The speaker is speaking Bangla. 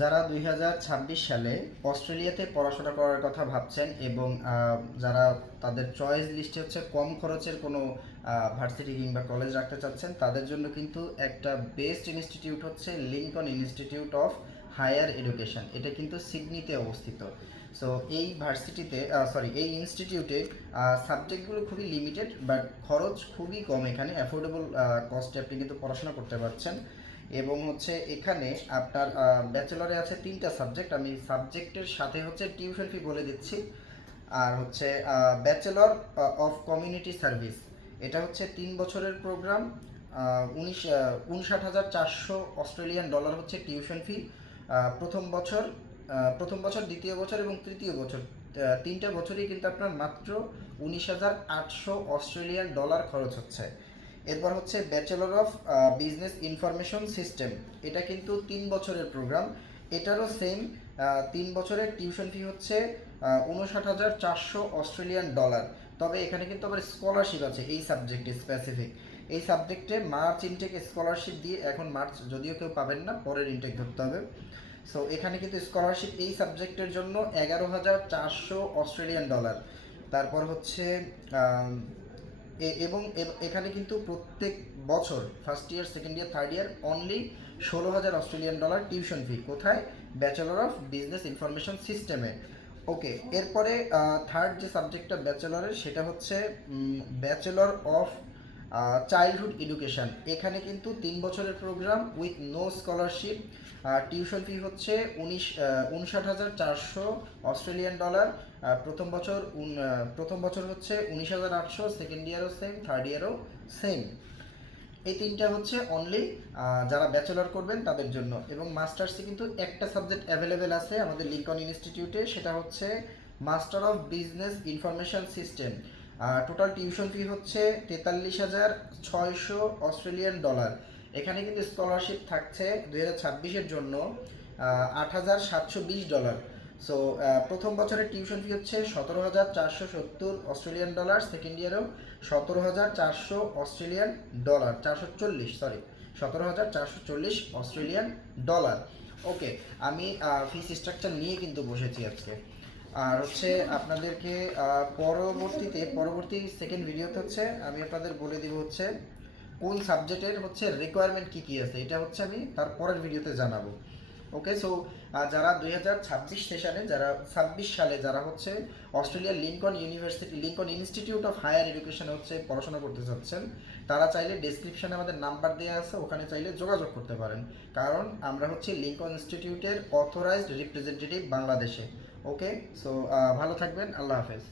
যারা 2026 সালে অস্ট্রেলিয়াতে পড়াশোনা করার কথা ভাবছেন এবং যারা তাদের চয়েস লিস্টে হচ্ছে কম খরচের কোনো ভার্সিটি কিংবা কলেজ রাখতে চাচ্ছেন, তাদের জন্য কিন্তু একটা বেস্ট ইনস্টিটিউট হচ্ছে Lincoln Institute of Higher Education. এটা কিন্তু সিডনিতে অবস্থিত। সো এই ভার্সিটিতে এই ইনস্টিটিউটে সাবজেক্টগুলো খুবই লিমিটেড, বাট খরচ খুবই কম। এখানে অ্যাফোর্ডেবল কস্টে আপনি কিন্তু পড়াশোনা করতে পারছেন। এবং হচ্ছে এখানে আপনার ব্যাচেলরে আছে 3টা সাবজেক্ট। আমি সাবজেক্টের সাথে হচ্ছে টিউশন ফি বলে দিচ্ছি। আর হচ্ছে ব্যাচেলর অফ কমিউনিটি সার্ভিস, এটা হচ্ছে 3 বছরের প্রোগ্রাম। 59,400 অস্ট্রেলিয়ান ডলার হচ্ছে টিউশন ফি। প্রথম বছর, দ্বিতীয় বছর এবং তৃতীয় বছর, 3টা বছরই কিন্তু আপনার মাত্র 19,800 অস্ট্রেলিয়ান ডলার খরচ হচ্ছে। এরপর হচ্ছে bachelor of business information system, এটা কিন্তু 3 বছরের প্রোগ্রাম। এটারও সেম 3 বছরের টিউশন ফি হচ্ছে 59,400 অস্ট্রেলিয়ান ডলার। তবে এখানে কিন্তু আবার স্কলারশিপ আছে এই সাবজেক্টে স্পেসিফিক। এই সাবজেক্টে মার্চ ইনটেক স্কলারশিপ দিয়ে, এখন মার্চ যদিও কেউ পাবেন না, পরের ইনটেক ধরতে হবে। সো এখানে কিন্তু স্কলারশিপ এই সাবজেক্টের জন্য 11,400 অস্ট্রেলিয়ান ডলার। তারপর হচ্ছে আম, এবং এখানে কিন্তু প্রত্যেক বছর first year, second year, third year only 16,000 Australian dollar tuition fee. কোথায়? ব্যাচেলর অফ বিজনেস ইনফরমেশন সিস্টেমে। ওকে, এরপরে থার্ড যে সাবজেক্টটা ব্যাচেলরের, সেটা হচ্ছে ব্যাচেলর অফ চাইল্ডহুড এডুকেশন। এখানে কিন্তু 3 বছরের programme with no scholarship. Tuition fee হচ্ছে 59,400 অস্ট্রেলিয়ান ডলার। প্রথম বছর হচ্ছে 19,800, সেকেন্ড ইয়ারও সেম, থার্ড ইয়ারও সেম। এই 3টা হচ্ছে অনলি যারা ব্যাচেলর করবেন তাদের জন্য। এবং মাস্টার্সে কিন্তু একটা সাবজেক্ট অ্যাভেলেবেল আছে আমাদের লিঙ্কন ইনস্টিটিউটে, সেটা হচ্ছে master of business information system. Total tuition fee হচ্ছে 43,600 অস্ট্রেলিয়ান ডলার। এখানে কিন্তু স্কলারশিপ থাকছে 2026-এর জন্য 8,720 ডলার। সো প্রথম বছরের টিউশন ফি হচ্ছে 17,470 অস্ট্রেলিয়ান ডলার, সেকেন্ড ইয়ারেও 17,400 Australian dollar, 17,440 Australian dollar. Okay, আমি ফিস স্ট্রাকচার নিয়ে কিন্তু বসেছি আজকে। আর হচ্ছে আপনাদেরকে পরবর্তী সেকেন্ড ভিডিওতে হচ্ছে আমি আপনাদের বলে দিব হচ্ছে কোন সাবজেক্টের হচ্ছে রিকোয়ারমেন্ট কী কী আছে, এটা হচ্ছে আমি তার পরের ভিডিওতে জানাবো। ওকে, সো যারা 2026 সেশনে, যারা 26 সালে যারা হচ্ছে অস্ট্রেলিয়ার Lincoln Institute of Higher Education হচ্ছে পড়াশোনা করতে চাচ্ছেন, তারা চাইলে ডেসক্রিপশনে আমাদের নাম্বার দেওয়া আছে, ওখানে চাইলে যোগাযোগ করতে পারেন। কারণ আমরা হচ্ছে লিঙ্কন ইনস্টিটিউটের অথরাইজড রিপ্রেজেন্টেটিভ বাংলাদেশে। ওকে, সো ভালো থাকবেন, আল্লাহ হাফেজ।